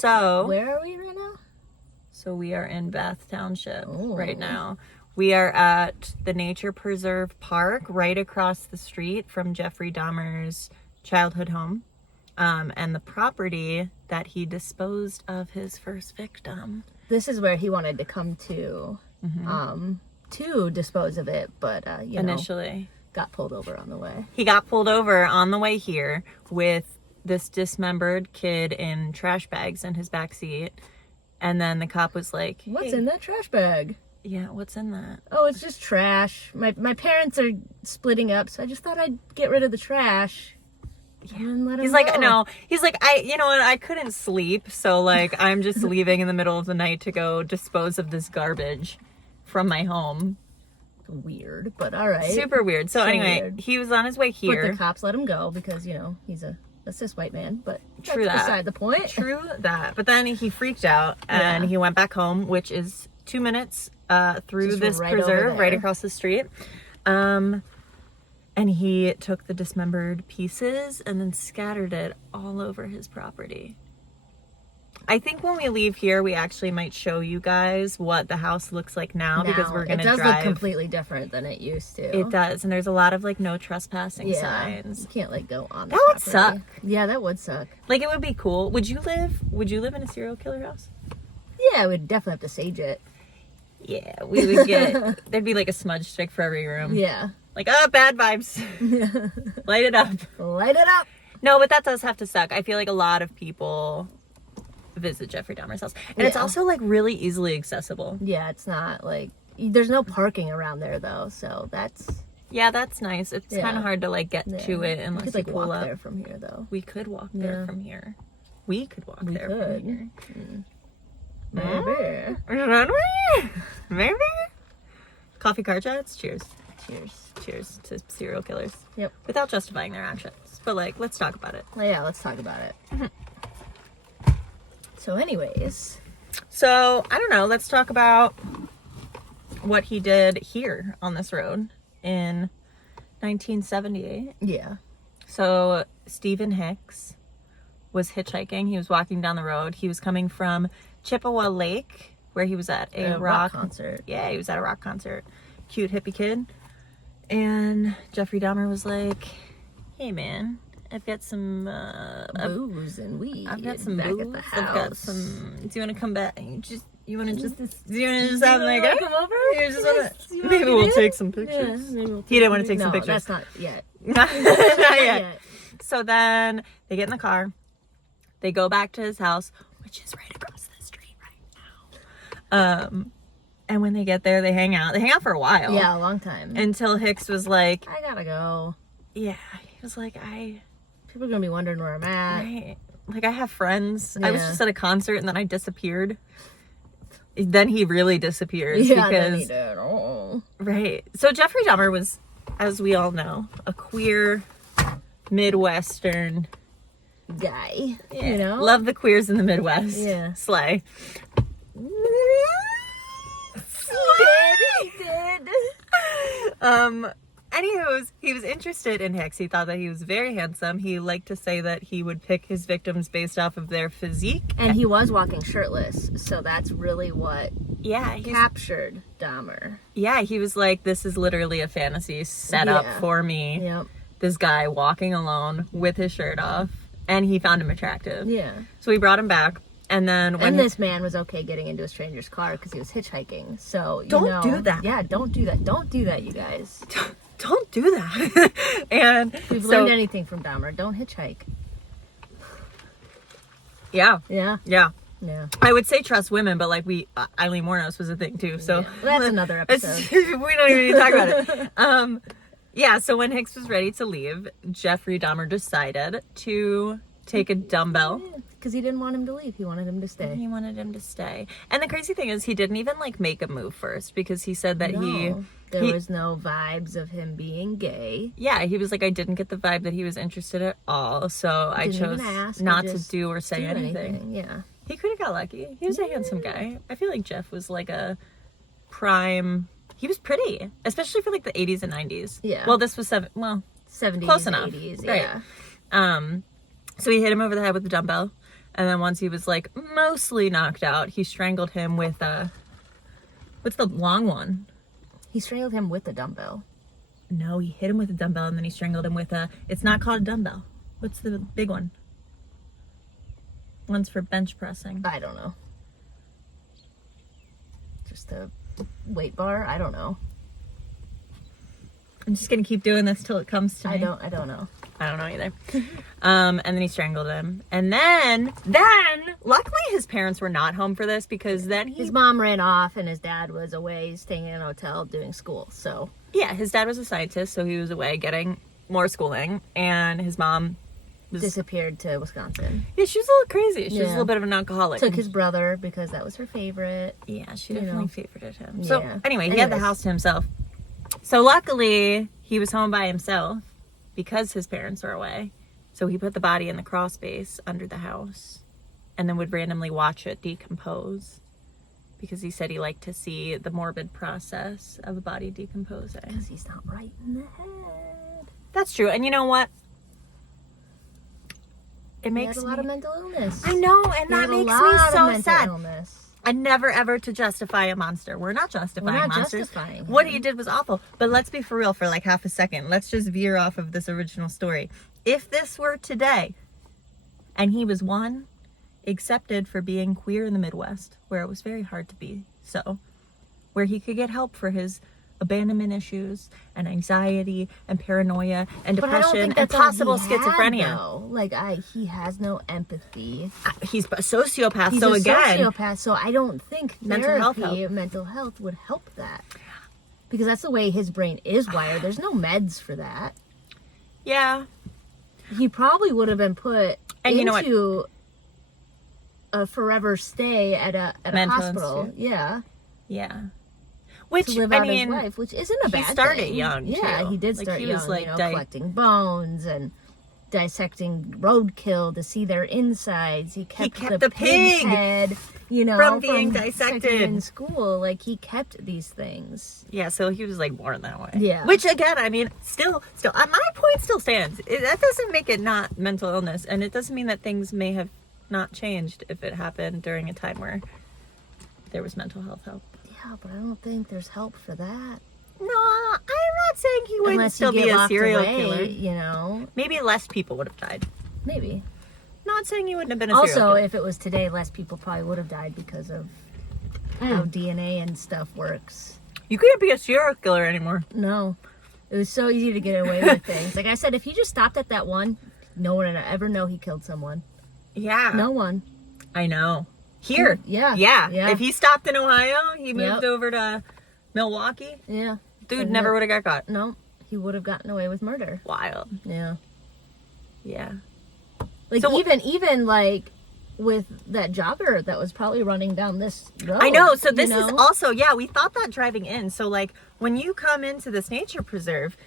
So where are we right now? So we are in Bath Township right now. We are at the Nature Preserve Park right across the street from Jeffrey Dahmer's childhood home. And the property that he disposed of his first victim. This is where he wanted to come to dispose of it, but initially got pulled over on the way. He got pulled over on the way here with this dismembered kid in trash bags in his back seat. And then the cop was like, hey, what's in that trash bag? Yeah, what's in that? Oh, it's just trash. My parents are splitting up, so I just thought I'd get rid of the trash. Yeah. He's like, no. He's like, I couldn't sleep, so like I'm just leaving in the middle of the night to go dispose of this garbage from my home. Weird, but all right. Super weird. So anyway, weird. He was on his way here. But the cops let him go because, he's a cis white man, but True that's that. beside the point. True that. But then he freaked out and he went back home, which is 2 minutes through just this right preserve right across the street. And he took the dismembered pieces and then scattered it all over his property. I think when we leave here, we actually might show you guys what the house looks like now because we're going to drive. It does look completely different than it used to. It does. And there's a lot of like no trespassing signs. You can't like go on the That would suck. Yeah, that would suck. Like it would be cool. Would you live in a serial killer house? Yeah, we'd definitely have to sage it. Yeah, we would get, there'd be like a smudge stick for every room. Yeah. Like, oh, bad vibes. Light it up. Light it up. No, but that does have to suck. I feel like a lot of people visit Jeffrey Dahmer's house. And it's also like really easily accessible. Yeah, it's not like, there's no parking around there though, so that's... Yeah, that's nice. It's kind of hard to like get to it unless you could, you pull walk up. there from here though. We could walk there from here. We could walk there from here. Maybe. Maybe. Coffee car chats? Cheers. Cheers to serial killers. Yep. Without justifying their actions. But like, let's talk about it. Well, yeah, let's talk about it. So anyways. So, I don't know. Let's talk about what he did here on this road in 1978. Yeah. So, Stephen Hicks was hitchhiking. He was walking down the road. He was coming from Chippewa Lake, where he was at a rock concert. Yeah, he was at a rock concert. Cute hippie kid. And Jeffrey Dahmer was like, hey man, I've got some booze and weed. I've got some back booze. at the house. I've got some. Do you want to come back? Do you want to just have like a come over? Maybe we'll take some pictures. Yeah, He didn't want to take some pictures. That's not yet. Not yet. So then they get in the car. They go back to his house, which is right across the street right now. And when they get there, they hang out. They hang out for a while. Yeah, a long time. Until Hicks was like, I gotta go. Yeah, he was like, people are gonna be wondering where I'm at. Right. Like, I have friends. Yeah. I was just at a concert and then I disappeared. Then he really disappears. Yeah, because, then he did. Oh. Right. So Jeffrey Dahmer was, as we all know, a queer Midwestern guy. Yeah. You know? Love the queers in the Midwest. Yeah. Slay. He did. Anywho, he was interested in Hicks. He thought that he was very handsome. He liked to say that he would pick his victims based off of their physique. And he was walking shirtless, so that's really what captured Dahmer. Yeah, he was like, this is literally a fantasy set up for me. Yep. This guy walking alone with his shirt off, and he found him attractive. Yeah. So we brought him back. And then when this man was okay getting into a stranger's car because he was hitchhiking. So don't do that. Yeah, don't do that. Don't do that, you guys. Don't do that. And if we've learned anything from Dahmer, don't hitchhike. Yeah. Yeah. Yeah. Yeah. I would say trust women, but like Eileen Wuornos was a thing too. So that's another episode. We don't even need to talk about it. Yeah. So when Hicks was ready to leave, Jeffrey Dahmer decided to take a dumbbell. Because he didn't want him to leave. He wanted him to stay. He wanted him to stay. And the crazy thing is he didn't even like make a move first because he said that there was no vibes of him being gay. Yeah, he was like, I didn't get the vibe that he was interested at all. So I chose not to do or say anything. Yeah. He could have got lucky. He was a handsome guy. I feel like Jeff was like a prime. He was pretty, especially for like the 80s and 90s. Yeah. Well, this was 70s, close enough. 80s, right. yeah. So he hit him over the head with the dumbbell. And then once he was like mostly knocked out, he strangled him with what's the long one? He strangled him with a dumbbell. No, he hit him with a dumbbell and then he strangled him with it's not called a dumbbell. What's the big one? One's for bench pressing. I don't know. Just a weight bar? I don't know. I'm just gonna keep doing this till it comes to me. I don't know. I don't know either. And then he strangled him. And then, luckily his parents were not home for this because then his mom ran off and his dad was away staying in a hotel doing school. So yeah, his dad was a scientist, so he was away getting more schooling, and his mom disappeared to Wisconsin. Yeah, she was a little crazy. She was a little bit of an alcoholic. Took his brother because that was her favorite. Yeah, she definitely favorited him. Yeah. So anyway, he had the house to himself. So luckily, he was home by himself because his parents were away. So he put the body in the crawl space under the house and then would randomly watch it decompose because he said he liked to see the morbid process of a body decomposing. Because he's not right in the head. That's true. And you know what? It makes a lot of mental illness. I know, and that makes me so sad. Illness. And never ever to justify a monster. We're not justifying monsters. Justifying what he did was awful. But let's be for real for like half a second. Let's just veer off of this original story. If this were today, and he was accepted for being queer in the Midwest, where it was very hard to be so, where he could get help for his abandonment issues and anxiety and paranoia and depression and possible schizophrenia. He has no empathy. He's a sociopath. He's so a again, sociopath. So I don't think mental health would help that, because that's the way his brain is wired. There's no meds for that. Yeah, he probably would have been put into a forever stay at a hospital. Institute. Yeah. Which, to live out his life, which isn't a bad thing. He started young, too. Yeah, he did start young, was collecting bones and dissecting roadkill to see their insides. He kept the pig head, from being dissected in school. He kept these things. Yeah, so he was born that way. Yeah. Which again, still, my point still stands. That doesn't make it not mental illness, and it doesn't mean that things may have not changed if it happened during a time where there was mental health help. Yeah, but I don't think there's help for that. No, I'm not saying he wouldn't still be a serial killer. Maybe less people would have died. Maybe. Not saying he wouldn't have been a serial killer. Also, if it was today, less people probably would have died because of how DNA and stuff works. You can't be a serial killer anymore. No. It was so easy to get away with things. Like I said, if he just stopped at that one, no one would ever know he killed someone. Yeah. No one. I know. Here. Yeah. If he stopped in Ohio, he moved over to Milwaukee. Yeah. Dude never would have got caught. No. He would have gotten away with murder. Wild. Yeah. Yeah. Even with that jogger that was probably running down this road. I know. So this is also, we thought that driving in. So when you come into this nature preserve,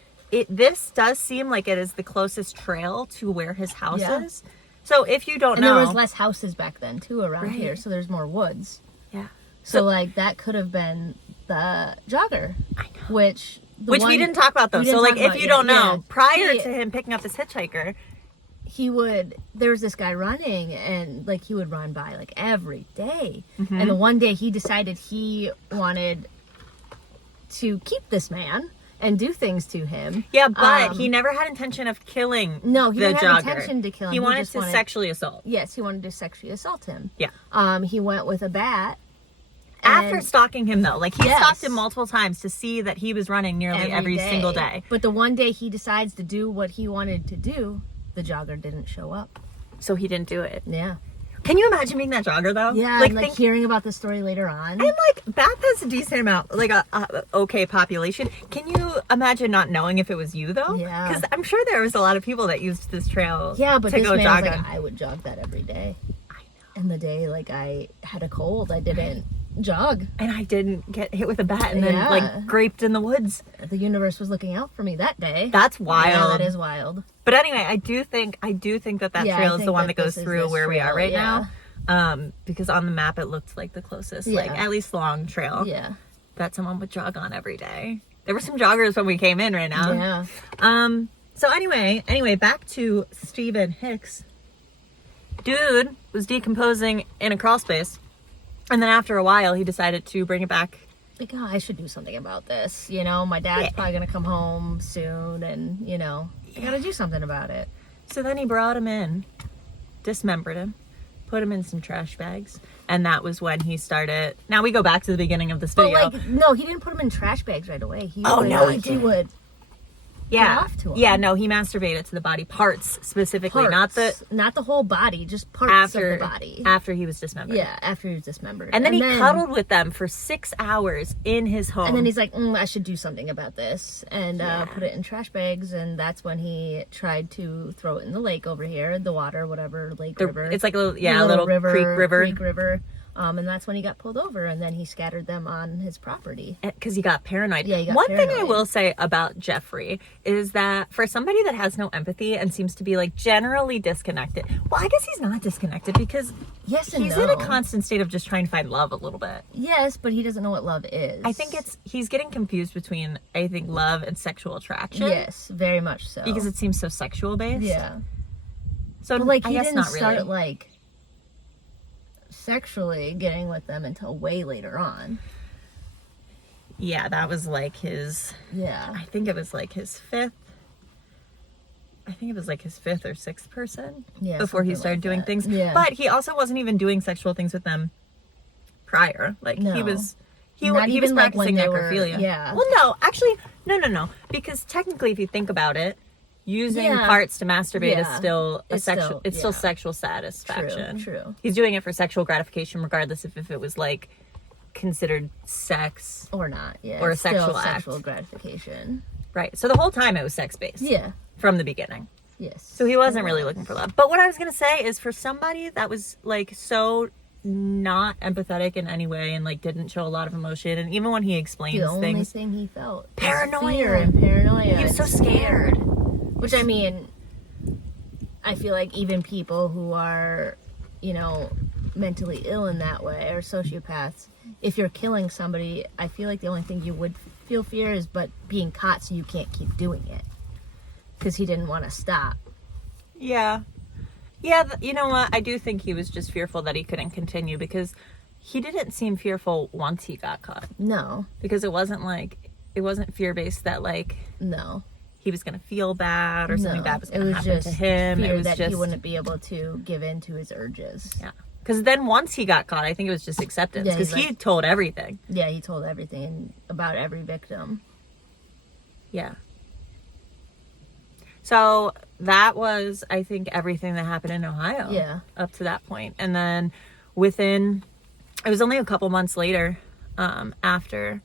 this does seem like it is the closest trail to where his house is. So if you don't know, there was less houses back then too around here, so there's more woods. Yeah. So that could have been the jogger. I know. Which we didn't talk about though. So if you don't know, prior to him picking up this hitchhiker, there was this guy running, and he would run by every day. Mm-hmm. And the one day he decided he wanted to keep this man and do things to him. Yeah, but he never had intention of killing the jogger. No, he didn't have intention to kill him. He wanted to sexually assault. Yes, he wanted to sexually assault him. Yeah. He went with a bat. After stalking him, though. He stalked him multiple times to see that he was running nearly every single day. But the one day he decides to do what he wanted to do, the jogger didn't show up. So he didn't do it. Yeah. Can you imagine being that jogger, though? Yeah, hearing about the story later on. And, Bath has a decent amount, a okay population. Can you imagine not knowing if it was you, though? Yeah. Because I'm sure there was a lot of people that used this trail but to this go man jog was on. I would jog that every day. I know. And the day, I had a cold, I didn't jog. And I didn't get hit with a bat and then, graped in the woods. The universe was looking out for me that day. That's wild. Yeah, that is wild. But anyway, I do think that trail is the one that goes through where we are right now. Because on the map it looked like the closest, at least long trail that someone would jog on every day. There were some joggers when we came in right now. Yeah. So anyway, back to Stephen Hicks. Dude was decomposing in a crawl space. And then after a while, he decided to bring it back. Like, oh, I should do something about this. You know, my dad's probably going to come home soon. And, you know, I got to do something about it. So then he brought him in, dismembered him, put him in some trash bags. And that was when he started. Now we go back to the beginning of this video. But, like, no, he didn't put him in trash bags right away. He would yeah. off to him. Yeah, no, he masturbated to the body parts specifically, not the whole body, just parts of the body. After he was dismembered. Yeah, after he was dismembered. And then he cuddled with them for 6 hours in his home. And then he's like, I should do something about this. And put it in trash bags. And that's when he tried to throw it in the lake over here, the water, whatever, river. It's like a little creek river. And that's when he got pulled over, and then he scattered them on his property. Because he got paranoid. Yeah, he got One paranoid. thing I will say about Jeffrey is that for somebody that has no empathy and seems to be like generally disconnected, well, I guess he's not disconnected because he's in a constant state of just trying to find love a little bit. Yes, but he doesn't know what love is. I think he's getting confused between, I think, love and sexual attraction. Yes, very much so. Because it seems so sexual based. Yeah. So but, like, I he guess didn't not really. start, like, sexually getting with them until way later on. Yeah, that was like his... Yeah. I think it was like his fifth or sixth person before he started doing things. Yeah. But he also wasn't even doing sexual things with them prior. Like, No. he was Even, like, when practicing they were- necrophilia. yeah. Well, no, actually, no. Because technically, if you think about it, using parts to masturbate is still a sexual. It's still sexual satisfaction. True. He's doing it for sexual gratification, regardless if it was like considered sex or not. Yeah. or a it's still sexual act. sexual gratification. Right. So the whole time it was sex based. Yeah. From the beginning. Yes. So he wasn't really looking for love. But what I was gonna say is, for somebody that was like so not empathetic in any way and like didn't show a lot of emotion, and even when he explains the only things, thing he felt was paranoia. fear and paranoia. He was so scared. Which, I mean, I feel like even people who are, you know, mentally ill in that way, or sociopaths, if you're killing somebody, I feel like the only thing you would feel fear is being caught, so you can't keep doing it. Because he didn't want to stop. Yeah. Yeah, you know what? I do think he was just fearful that he couldn't continue, because he didn't seem fearful once he got caught. No. Because it wasn't fear-based that, like... No. He was going to feel bad or something bad was going to happen to him. Fear it was that just he wouldn't be able to give in to his urges. Yeah. Because then once he got caught, I think it was just acceptance. Because he told everything. Yeah, he told everything about every victim. Yeah. So that was, I think, everything that happened in Ohio. Yeah. Up to that point. And then it was only a couple months later, after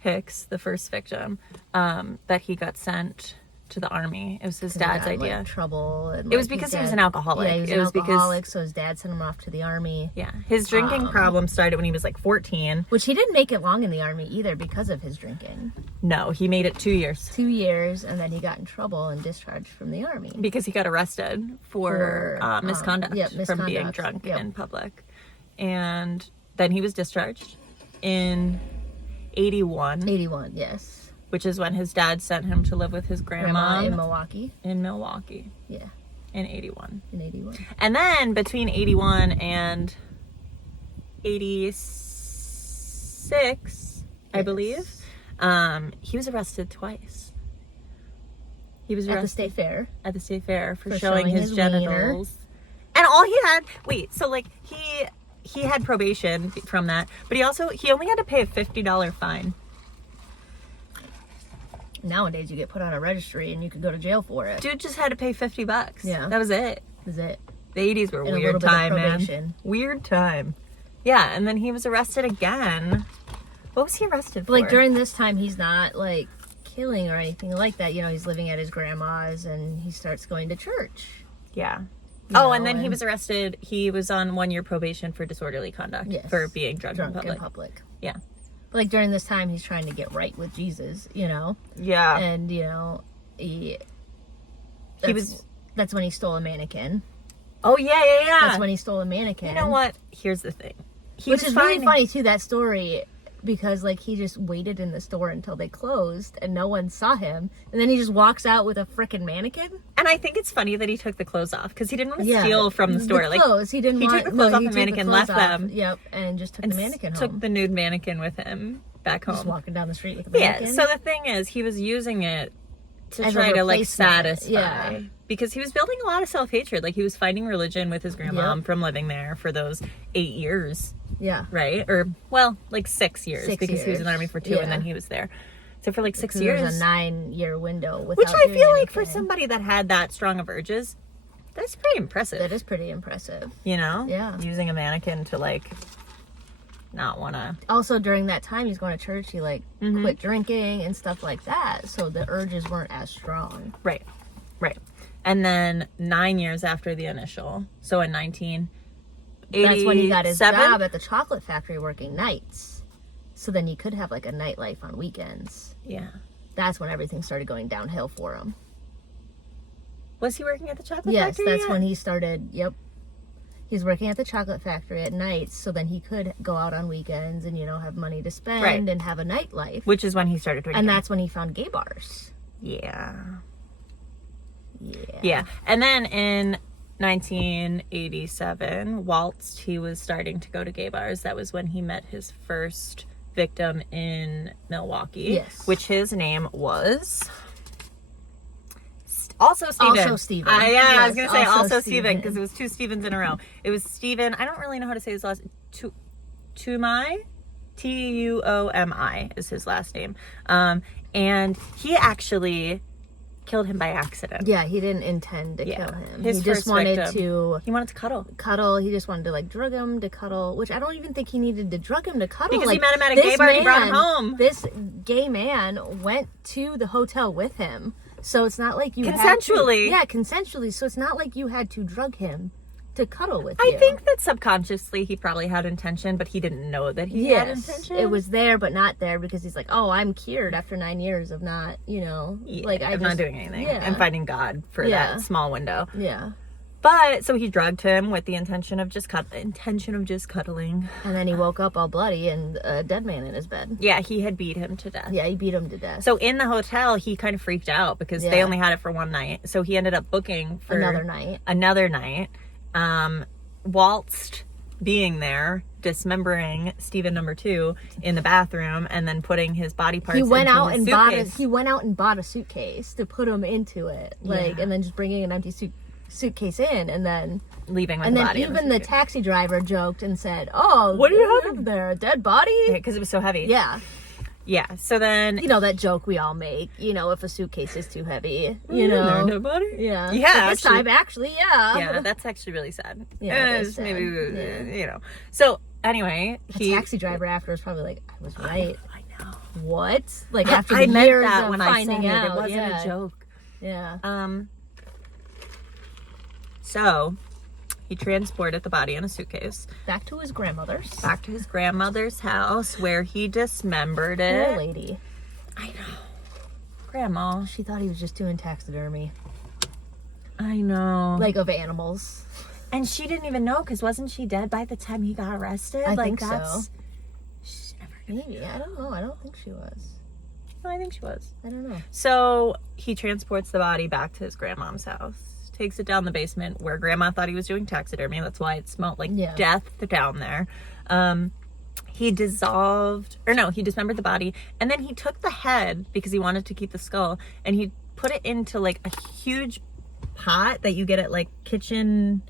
Hicks, the first victim, that he got sent to the army. It was his dad's idea. Like, trouble. And, it was because he was an alcoholic. Yeah, he was an alcoholic, so his dad sent him off to the army. Yeah. His drinking problem started when he was like 14. Which he didn't make it long in the army either because of his drinking. No, he made it 2 years. 2 years, and then he got in trouble and discharged from the army. Because he got arrested for misconduct, from being drunk in public. And then he was discharged in 81. 81, yes. Which is when his dad sent him to live with his grandma in Milwaukee. Yeah. In 81. And then between 81 and 86, I believe, he was arrested twice. He was arrested at the state fair. At the state fair for showing his genitals. Wiener. And all he had, he had probation from that, but he only had to pay a $50 fine. Nowadays, you get put on a registry and you could go to jail for it. Dude just had to pay $50. Yeah. That was it. The 80s were a weird time, man. Weird time. Yeah, and then he was arrested again. What was he arrested for? Like, during this time, he's not, like, killing or anything like that. You know, he's living at his grandma's and he starts going to church. Yeah. And then he was arrested. He was on 1 year probation for disorderly conduct. Yes. For being drunk in public. Yeah. But, like, during this time, he's trying to get right with Jesus, you know? Yeah. And, you know, that's when he stole a mannequin. Oh, yeah. That's when he stole a mannequin. You know what? Here's the thing. Which is really funny, too, that story. because like he just waited in the store until they closed and no one saw him, and then he just walks out with a freaking mannequin. And I think it's funny that he took the clothes off because he didn't want to steal from the store. The clothes, he didn't. He want, took the clothes off he the took mannequin, the left clothes off, them. Yep, and just took the mannequin home. Took the nude mannequin with him back home. Just walking down the street with the mannequin. Yeah. So the thing is, he was using it to As a try to like replacement. satisfy. Yeah. Because he was building a lot of self-hatred. Like he was fighting religion with his grandmom from living there for those 8 years. Yeah. Right? Or, well, like 6 years. 6 because he was in the years. army for 2 and then he was there. So for like 6 years. There was a 9-year window without Which I doing feel like for anything. somebody that had that strong of urges, that's pretty impressive. That is pretty impressive. You know? Yeah. Using a mannequin to like not want to. Also, during that time, he's going to church. He like quit drinking and stuff like that, so the urges weren't as strong. Right. Right. And then 9 years after the initial, so in 1987, That's when he got his job at the chocolate factory working nights. So then he could have like a nightlife on weekends. Yeah. That's when everything started going downhill for him. Was he working at the chocolate Yes, factory? that's yet? when he started. Yep. He's working at the chocolate factory at nights, so then he could go out on weekends and, you know, have money to spend Right. and have a nightlife. Which is when he started drinking. And that's when he found gay bars. Yeah. Yeah. Yeah. And then in 1987, whilst he was starting to go to gay bars, that was when he met his first victim in Milwaukee. Yes. Which his name was... Also Steven. Also Steven. I Yes, was going to say also also Steven Steven. because it was 2 Stevens in a row. It was Steven. I don't really know how to say his last Tuomi. Tuomi is his last name. And he actually killed him by accident. Yeah, he didn't intend to kill him. His He just first wanted victim. to He wanted to cuddle. He just wanted to like drug him to cuddle, which I don't even think he needed to drug him to cuddle. Because like, he met him at a this gay bar and he brought him man- home. This gay man went to the hotel with him, so it's not like you Consensually. Had to, yeah, consensually. So it's not like you had to drug him to cuddle with I you. think that subconsciously he probably had intention, but he didn't know that he had intention. it was there but not there because he's like, oh, I'm cured after 9 years of not, you know, like I'm not doing anything Yeah. and finding God for Yeah. that small window. Yeah. But so he drugged him with the intention of just cuddling. And then he woke up all bloody and a dead man in his bed. Yeah, he had beat him to death. Yeah, he beat him to death. So in the hotel, he kind of freaked out because they Yeah. only had it for one night. So he ended up booking for Another night. Whilst being there, dismembering Stephen number 2 in the bathroom, and then putting his body parts. He went into out a and suitcase. bought a suitcase to put him into it, like, Yeah. and then just bringing an empty suitcase in, and then leaving with and the then body. in even the suitcase. taxi driver joked and said, "Oh, What do you have there? A dead body?" Because it was so heavy. Yeah, Yeah. So then, you know that joke we all make. You know, if a suitcase is too heavy, you there know. nobody. Yeah. Yeah, But this actually- time, actually, yeah. Yeah, that's actually really sad. Yeah, it is sad. Maybe Yeah. you know. So anyway, The taxi driver after was probably like, "I was right." I know. What? Like after I the meant years that of when I finding said out, it. It wasn't yeah. a joke. Yeah. So he transported the body in a suitcase Back to his grandmother's. back to his grandmother's house where he dismembered Poor it. lady. I know. Grandma. She thought he was just doing taxidermy, I know. like of animals. And she didn't even know because wasn't she dead by the time he got arrested? I like think so. that's she's never gonna. Maybe, I don't know. I don't think she was. No, I think she was. I don't know. So he transports the body back to his grandmom's house, takes it down the basement where grandma thought he was doing taxidermy. That's why it smelled like Yeah. death down there. He dismembered the body, and then he took the head because he wanted to keep the skull, and he put it into like a huge pot that you get at like kitchen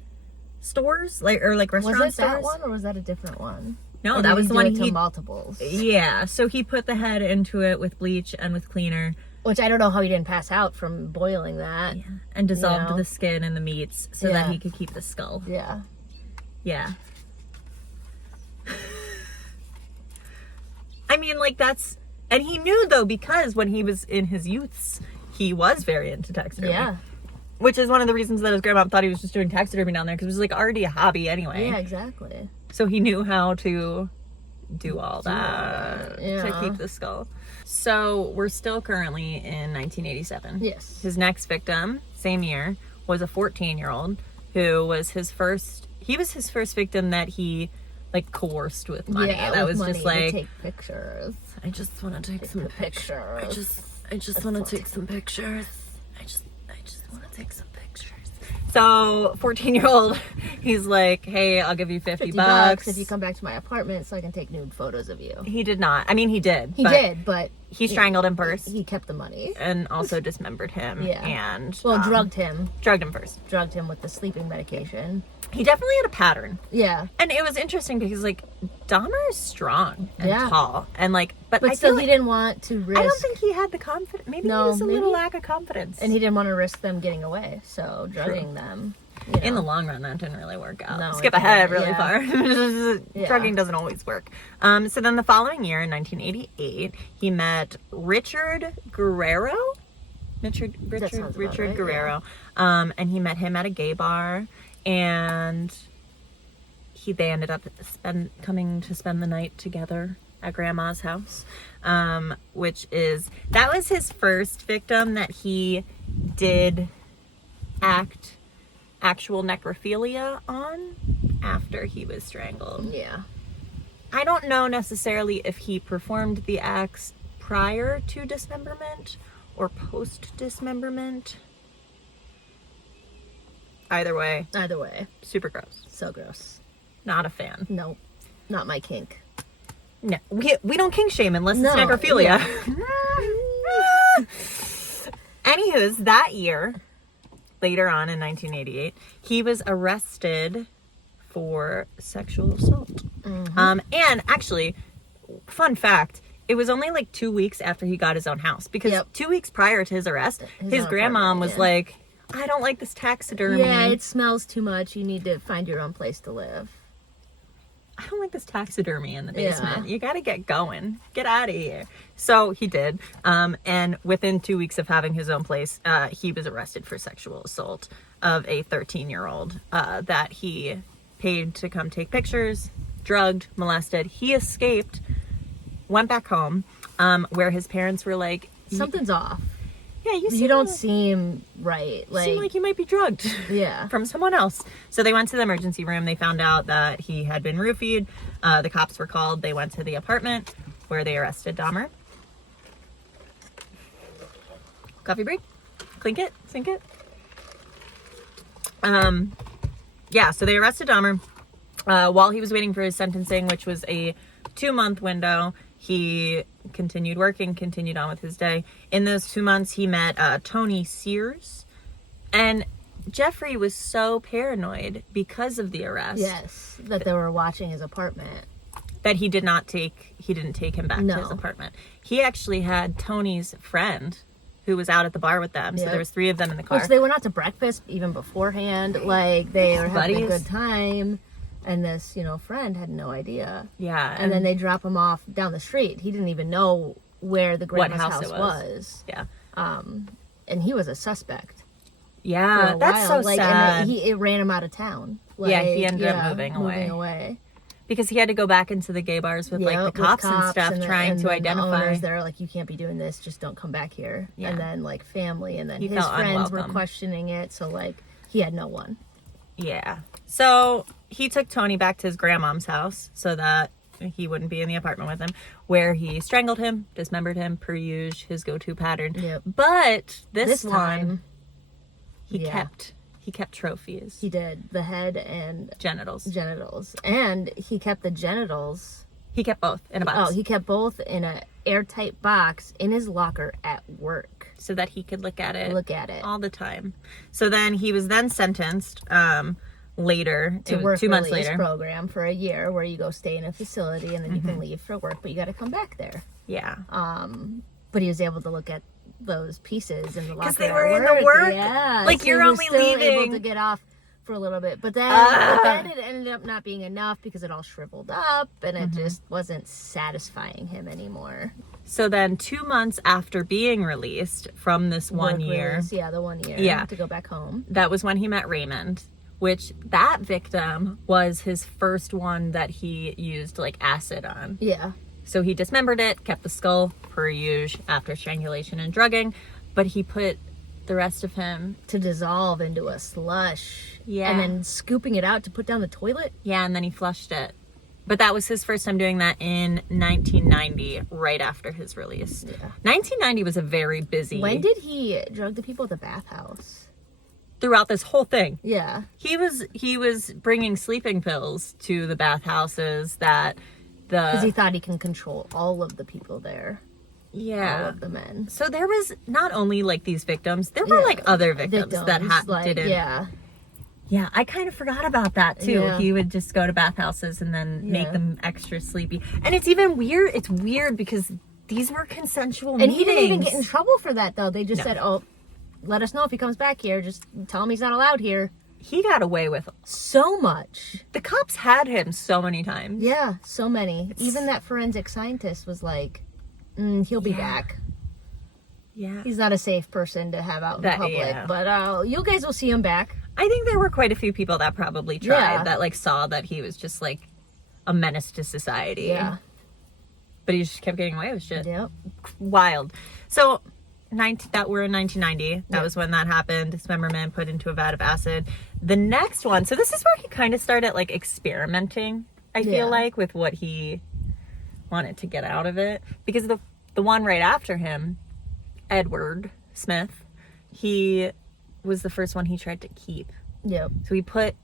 stores, or like restaurant Was it stores. that one or was that a different one? No, Or that did was he the do one it to he. multiples. Yeah, so he put the head into it with bleach and with cleaner. Which I don't know how he didn't pass out from boiling that. And dissolved know? the skin and the meats so that Yeah. he could keep the skull. Yeah. Yeah. I mean, like, that's... And he knew, though, because when he was in his youths, he was very into taxidermy. Yeah. Which is one of the reasons that his grandma thought he was just doing taxidermy down there, because it was, like, already a hobby anyway. Yeah, exactly. So he knew how to do all that Yeah. to keep the skull. So we're still currently in 1987. Yes. His next victim, same year, was a 14-year-old who was his first... He was his first victim that he like coerced with money. Yeah, That with was money just to like, take pictures. I just want to take some pictures. I just want to take some pictures. I just want to take some pictures. So 14-year-old, he's like, hey, I'll give you 50 bucks if you come back to my apartment so I can take nude photos of you. He did not. I mean, he did. He did, but he strangled him first. He kept the money. And also dismembered him. Yeah. And drugged him. Drugged him first. Drugged him with the sleeping medication. He definitely had a pattern. Yeah. And it was interesting because, like, Dahmer is strong and Yeah. tall. And, like, but I still, feel he like, didn't want to risk. I don't think he had the confidence. Maybe No, he was a little maybe. lack of confidence. And he didn't want to risk them getting away. So drugging them. You know. In the long run, that didn't really work out. No, Skip it ahead didn't, really yeah. far. Drugging doesn't always work. So then the following year, in 1988, he met Richard Guerrero. Richard sounds about right, Guerrero. And he met him at a gay bar. And they ended up coming to spend the night together at Grandma's house. That was his first victim that he did actual necrophilia on after he was strangled. Yeah. I don't know necessarily if he performed the acts prior to dismemberment or post dismemberment. Either way, super gross. So gross. Not a fan. Nope. Not my kink. No, we don't kink shame unless No, it's necrophilia. yeah. Anywho's, that year, later on in 1988, he was arrested for sexual assault. Mm-hmm. And actually, fun fact, it was only like 2 weeks after he got his own house. Because 2 weeks prior to his arrest, his grandma was like, I don't like this taxidermy. Yeah, it smells too much. You need to find your own place to live. I don't like this taxidermy in the basement. Yeah. You got to get going. Get out of here. So he did. And within 2 weeks of having his own place, he was arrested for sexual assault of a 13-year-old that he paid to come take pictures, drugged, molested. He escaped, went back home, where his parents were like, something's off. Yeah, you don't seem right. Like, seem like you might be drugged. Yeah. From someone else. So they went to the emergency room. They found out that he had been roofied. The cops were called. They went to the apartment where they arrested Dahmer. Coffee break? Clink it? Sink it? Yeah, so they arrested Dahmer. While he was waiting for his sentencing, which was a 2-month window, he continued working, continued on with his day. In those 2 months, he met Tony Sears. And Jeffrey was so paranoid because of the arrest. Yes, that they were watching his apartment. That he didn't take him back to his apartment. He actually had Tony's friend who was out at the bar with them. So there was 3 of them in the car. Which they went out to breakfast even beforehand. Like, they were having a good time. And this, friend had no idea. Yeah. And then they drop him off down the street. He didn't even know where the grandma's house was. Yeah. And he was a suspect. Yeah, that's so sad. And it ran him out of town. Yeah, he ended up moving away. Because he had to go back into the gay bars with like the cops and stuff trying to identify. The owners, they're like, you can't be doing this, just don't come back here. Yeah. And then like family, and then his friends were questioning it, so like he had no one. Yeah. So he took Tony back to his grandmom's house so that he wouldn't be in the apartment with him, where he strangled him, dismembered him, per usual, his go-to pattern. Yep. But this time, he kept trophies. He did, the head and genitals. And he kept the genitals. He kept both in a box. Oh, he kept both in an airtight box in his locker at work. So that he could look at it all the time. So then he was then sentenced later, to work 2 months later, program for a year where you go stay in a facility and then you can leave for work, but you got to come back there. Yeah. But he was able to look at those pieces in the locker because they were in the work. Yeah, like, so you're only leaving able to get off for a little bit, but then it ended up not being enough because it all shriveled up and it just wasn't satisfying him anymore. So then 2 months after being released from this 1 year, the 1 year, to go back home, that was when he met Raymond, which that victim was his first one that he used like acid on. Yeah. So he dismembered it, kept the skull, per usual, after strangulation and drugging, but he put the rest of him to dissolve into a slush. Yeah. And then scooping it out to put down the toilet. Yeah, and then he flushed it. But that was his first time doing that in 1990, right after his release. Yeah. 1990 was a very busy... When did he drug the people at the bathhouse? Throughout this whole thing. Yeah. He was bringing sleeping pills to the bathhouses that because he thought he can control all of the people there. Yeah. All of the men. So there was not only like these victims, there were like other victims that didn't. Yeah. Yeah, I kind of forgot about that too. Yeah. He would just go to bathhouses and then make them extra sleepy. And it's even weird. It's weird because these were consensual And meetings. he didn't even get in trouble for that though. They just said, "Oh, let us know if he comes back here. Just tell him he's not allowed here." He got away with so much. The cops had him so many times. Yeah, so many. Even that forensic scientist was like, he'll be back. Yeah. He's not a safe person to have out in public, but you guys will see him back. I think there were quite a few people that probably tried that like saw that he was just like a menace to society. Yeah. But he just kept getting away with shit. Yep. Wild. So that we're in 1990. That was when that happened. Dismemberment put into a vat of acid. The next one, so this is where he kind of started like experimenting, I feel like, with what he wanted to get out of it. Because the one right after him, Edward Smith, he was the first one he tried to keep. Yep. So he put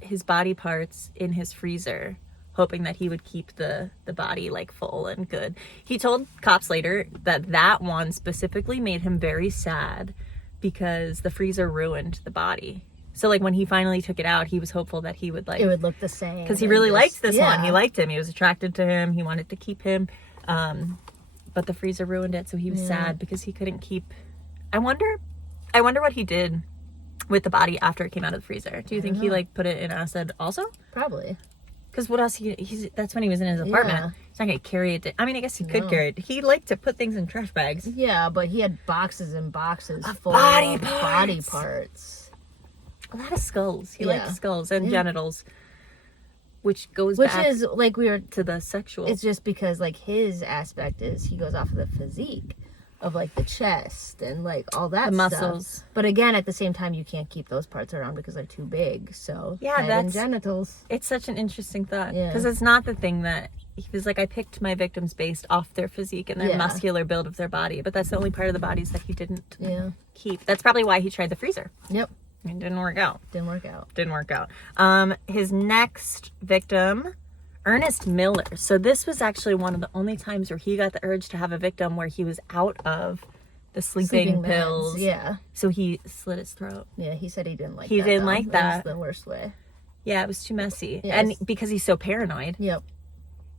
his body parts in his freezer, hoping that he would keep the body like full and good. He told cops later that one specifically made him very sad because the freezer ruined the body. So like when he finally took it out, he was hopeful that he would like... it would look the same. Because he really liked this one. He liked him. He was attracted to him. He wanted to keep him. But the freezer ruined it, so he was sad because he couldn't keep... I wonder what he did with the body after it came out of the freezer. Do you think he like put it in acid also? Probably. Because what else? That's when he was in his apartment. Yeah. He's not gonna carry it. I guess he could carry it. He liked to put things in trash bags. Yeah, but he had boxes and boxes full body of parts. body parts. A lot of skulls. He liked skulls and genitals, which back is like we were to the sexual. It's just because like his aspect is he goes off of the physique of like the chest and like all that The stuff. muscles. But again, at the same time, you can't keep those parts around because they're too big. So head and genitals. It's such an interesting thought Yeah. because it's not the thing that he was like. I picked my victims based off their physique and their muscular build of their body, but that's the only part of the bodies that he didn't keep. That's probably why he tried the freezer. Yep. It didn't work out. Didn't work out. Didn't work out. His next victim, Ernest Miller. So this was actually one of the only times where he got the urge to have a victim where he was out of the sleeping pills. Meds. Yeah. So he slit his throat. Yeah, he said he didn't like that. He didn't like that. It was the worst way. Yeah, it was too messy. Yes. And because he's so paranoid. Yep.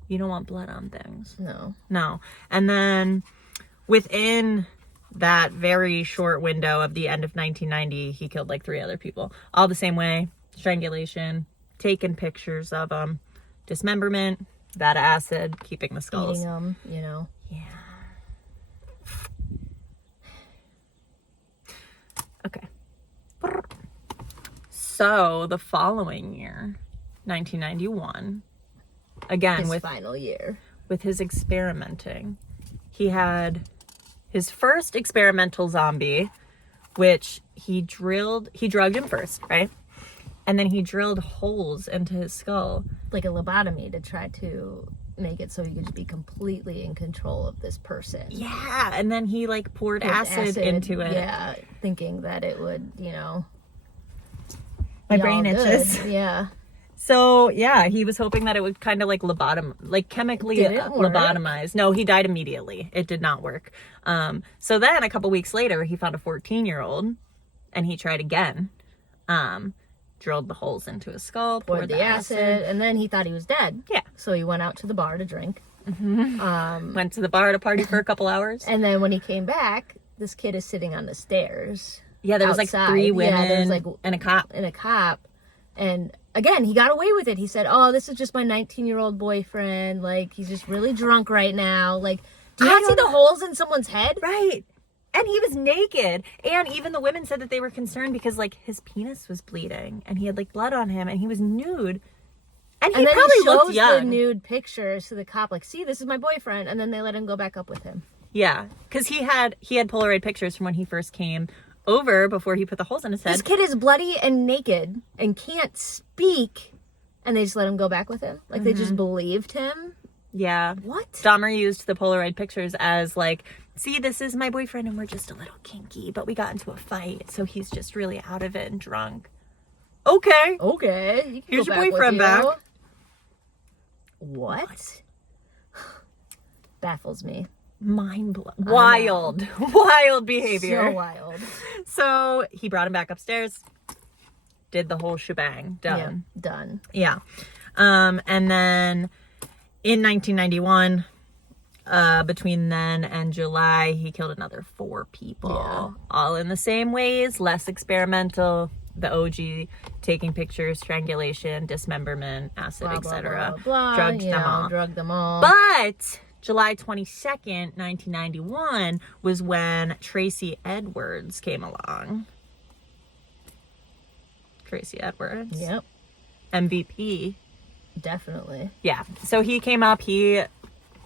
You don't want blood on things. No. And then within that very short window of the end of 1990, he killed like 3 other people. All the same way. Strangulation, taking pictures of them, dismemberment, vat of acid, keeping the skulls. Eating them, Yeah. Okay. So the following year, 1991, again his final year. with his experimenting, he had his first experimental zombie, which he drugged him first, right? And then he drilled holes into his skull. Like a lobotomy to try to make it so he could just be completely in control of this person. Yeah, and then he like poured acid into it. Yeah, thinking that it would, My be brain all itches. good. Yeah. So yeah, he was hoping that it would kind of like chemically lobotomize. No, he died immediately. It did not work. So then a couple weeks later, he found a 14-year-old, and he tried again. Drilled the holes into his skull, Poured the acid, and then he thought he was dead. Yeah. So he went out to the bar to drink. Went to the bar to party for a couple hours. And then when he came back, this kid is sitting on the stairs. Yeah, there was outside. like 3 women there's like and a cop. And again, he got away with it. He said, "Oh, this is just my 19-year-old boyfriend. Like, he's just really drunk right now. Like, do you not see the holes in someone's head?" Right. And he was naked. And even the women said that they were concerned because, like, his penis was bleeding. And he had, like, blood on him. And he was nude. And he then probably he looked shows young. the nude pictures to the cop, like, "See, this is my boyfriend." And then they let him go back up with him. Yeah. Because he had Polaroid pictures from when he first came over before he put the holes in his head. This kid is bloody and naked and can't speak And they just let him go back with him? Like, they just believed him? Yeah. What? Dahmer used the Polaroid pictures as like, see, this is my boyfriend and we're just a little kinky, but we got into a fight, so he's just really out of it and drunk. Okay. Okay. Here's your boyfriend back. What? Baffles me. Mind blowing. Wild. Wild behavior. So wild. So he brought him back upstairs. Did the whole shebang. Done. Yeah, done. Yeah. And then in 1991, between then and July, he killed another 4 people. Yeah. All in the same ways, less experimental. The OG, taking pictures, strangulation, dismemberment, acid, etc. Drugged them all. But July 22nd, 1991 was when Tracy Edwards came along. Tracy Edwards. Yep. MVP. Definitely. Yeah. So he came up,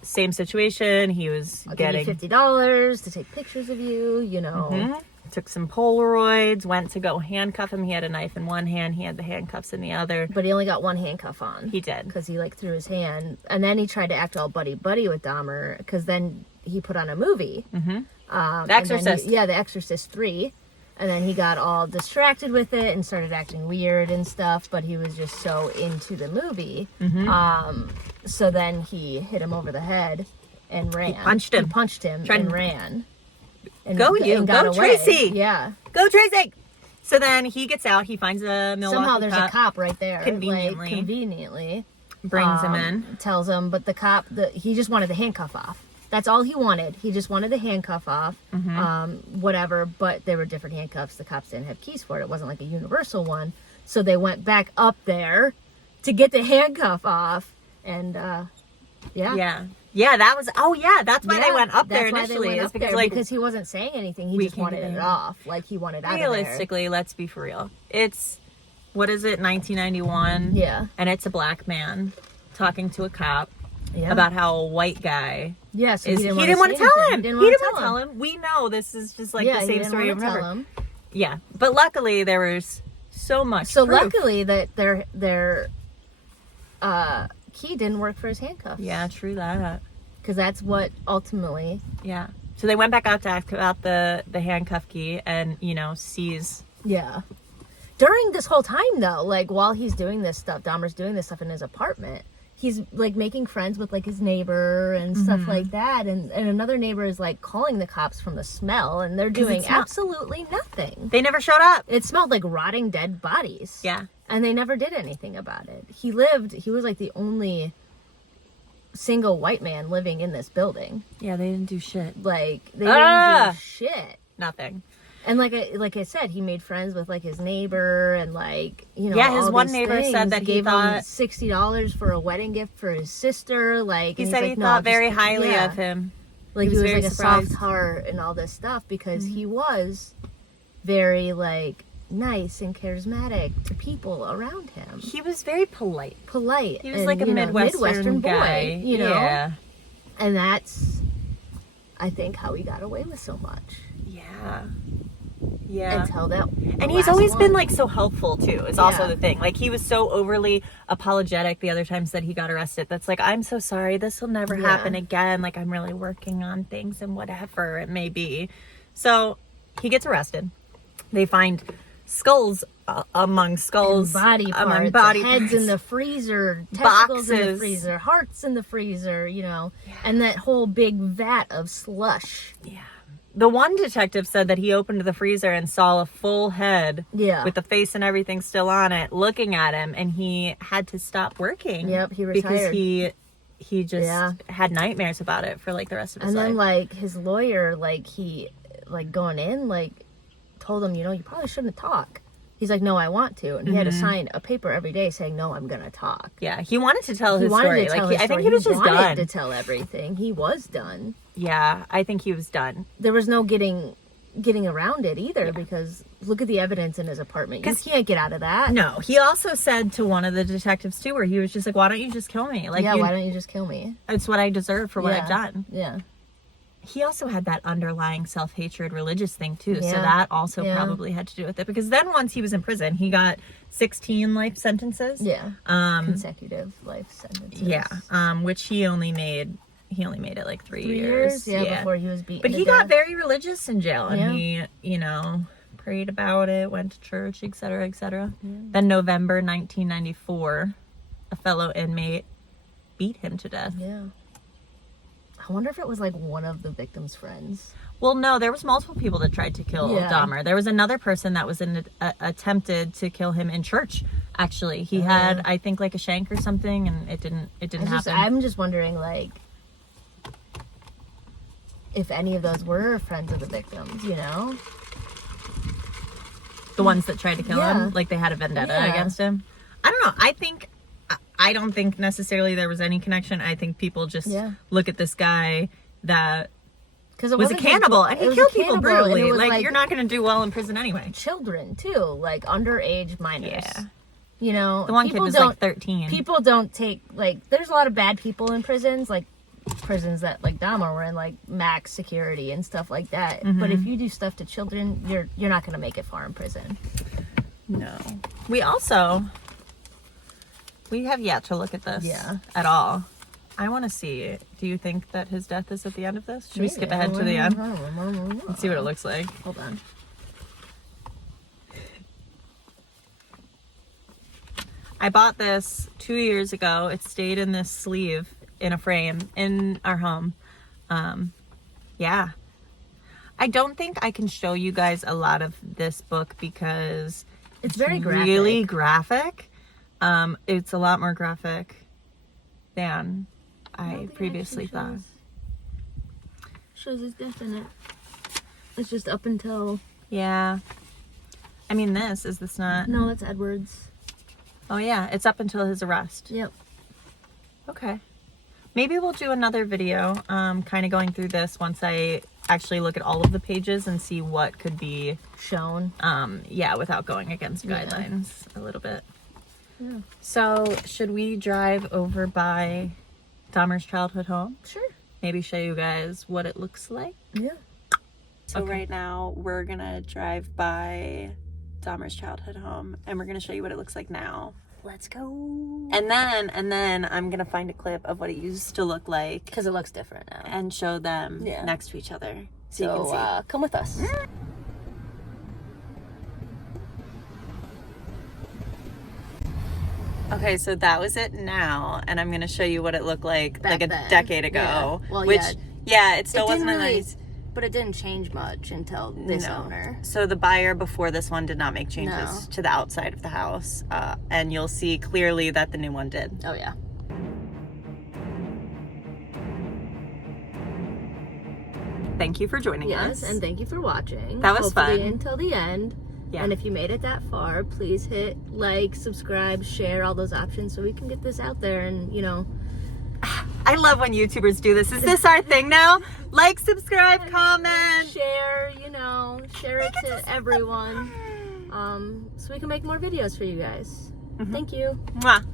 same situation. He was getting give you $50 to take pictures of you, you know. Took some Polaroids, went to go handcuff him. He had a knife in one hand, he had the handcuffs in the other. But he only got one handcuff on. He did. Because he, like, threw his hand. And then he tried to act all buddy-buddy with Dahmer, because then he put on a movie. The Exorcist. The Exorcist 3. And then he got all distracted with it and started acting weird and stuff, but he was just so into the movie. So then he hit him over the head and ran. He punched him. And ran. And Go away. Tracy! Yeah. Go Tracy! So then he gets out, he finds a Milwaukee Somehow there's cop. a cop right there. Conveniently. Brings him in. Tells him, but the cop, he just wanted the handcuff off. That's all he wanted. He just wanted the handcuff off, whatever, but they were different handcuffs. The cops didn't have keys for it. It wasn't like a universal one. So they went back up there to get the handcuff off, and, Yeah, that was, that's why they went up there initially. Because he wasn't saying anything. He just wanted it off. Like, he wanted out of there. Realistically, let's be for real. It's, 1991? Yeah. And it's a black man talking to a cop about how a white guy so he didn't want to tell him. He didn't want to tell him. We know this is just like the same story of remember. Yeah, but luckily there was so much proof. Luckily that their key didn't work for his handcuffs. Yeah, true that. Because that's what ultimately. Yeah. So they went back out to ask about the handcuff key and, seize. Yeah. During this whole time, though, like, while he's doing this stuff, Dahmer's doing this stuff in his apartment, he's, like, making friends with, like, his neighbor and stuff like that. And another neighbor is, like, calling the cops from the smell, and they're doing absolutely nothing. They never showed up. It smelled like rotting dead bodies. Yeah. And they never did anything about it. He was, like, the only single white man living in this building. Yeah, they didn't do shit. Like, they didn't do shit. Nothing. And like I said, he made friends with, like, his neighbor and, like, Yeah, his one neighbor said that he thought him $60 for a wedding gift for his sister. Like, he said he thought very highly of him. Like, he was like surprised. a soft heart and all this stuff because he was very, like, nice and charismatic to people around him. He was very polite. He was like a Midwestern guy, boy, Yeah. And that's, I think, how he got away with so much. Yeah. Until that. And he's always been, like, so helpful, too, is also the thing. Like, he was so overly apologetic the other times that he got arrested. That's like, I'm so sorry. This will never happen again. Like, I'm really working on things and whatever it may be. So he gets arrested. They find skulls among skulls. And body parts. Heads in the freezer. Testicles in the freezer. Hearts in the freezer, Yeah. And that whole big vat of slush. Yeah. The one detective said that he opened the freezer and saw a full head with the face and everything still on it looking at him, and he had to stop working. Yep, he retired. Because he just had nightmares about it for, like, the rest of his life. And then, like, his lawyer, like, he, like, going in, like, told him, you probably shouldn't talk. He's like, no, I want to. And he had to sign a paper every day saying, no, I'm going to talk. Yeah, he wanted to tell his story. I think he was just done. He wanted to tell everything. He was done. Yeah, I think he was done. There was no getting around it either because look at the evidence in his apartment. You can't get out of that. No, he also said to one of the detectives, too, where he was just like, why don't you just kill me? Like, why don't you just kill me? It's what I deserve for what I've done. Yeah. he also had that underlying self-hatred religious thing too. So Yeah. that also Yeah. probably had to do with it, because then once he was in prison, he got 16 life sentences. Yeah. Consecutive life sentences. Yeah. Which he only made it like 3 years. Yeah, before he was beaten. But he to got death. very religious in jail, and Yeah. he, you know, prayed about it, went to church, etc., etc. Then November 1994, a fellow inmate beat him to death. Yeah. I wonder if it was like one of the victim's friends. Well, no, there was multiple people that tried to kill Dahmer. There was another person that was attempted to kill him in church. Actually, he had, I think, like a shank or something, and it didn't happen. I'm just wondering, like, if any of those were friends of the victims, you know? The ones that tried to kill him, like they had a vendetta against him. I don't know. I don't think necessarily there was any connection. I think people just look at this guy that was a cannibal, and he killed people brutally. Like, you're not going to do well in prison anyway. Children too, like underage minors. Yeah. You know, the one kid was like 13. People don't take, like, there's a lot of bad people in prisons, like prisons that like Dahmer were in, like max security and stuff like that. But if you do stuff to children, you're not going to make it far in prison. No. We have yet to look at this at all. I want to see. Do you think that his death is at the end of this? Should we skip ahead to the end? Let's see what it looks like. Hold on. I bought this 2 years ago. It stayed in this sleeve in a frame in our home. Yeah. I don't think I can show you guys a lot of this book because it's very graphic. Really graphic. It's a lot more graphic than I previously thought. Shows his death in it. It's just up until... Yeah. I mean, is this not... No, that's Edward's. Oh, yeah. It's up until his arrest. Yep. Okay. Maybe we'll do another video kind of going through this once I actually look at all of the pages and see what could be shown. Yeah, without going against guidelines a little bit. Yeah. So, should we drive over by Dahmer's childhood home? Sure. Maybe show you guys what it looks like? Yeah. So right now, we're going to drive by Dahmer's childhood home, and we're going to show you what it looks like now. Let's go. And then I'm going to find a clip of what it used to look like. Because it looks different now. And show them next to each other. So you can see. Come with us. Okay, so that was it now, and I'm going to show you what it looked like a decade ago. Yeah. Well, which, it still wasn't a nice... But it didn't change much until this owner. So the buyer before this one did not make changes to the outside of the house, and you'll see clearly that the new one did. Oh, yeah. Thank you for joining us. Yes, and thank you for watching. That was fun. Until the end. Yeah. And if you made it that far, please hit like, subscribe, share, all those options so we can get this out there and, you know. I love when YouTubers do this. Is this our thing now? Like, subscribe, comment. Share, you know, share it to everyone. So we can make more videos for you guys. Thank you. Mwah.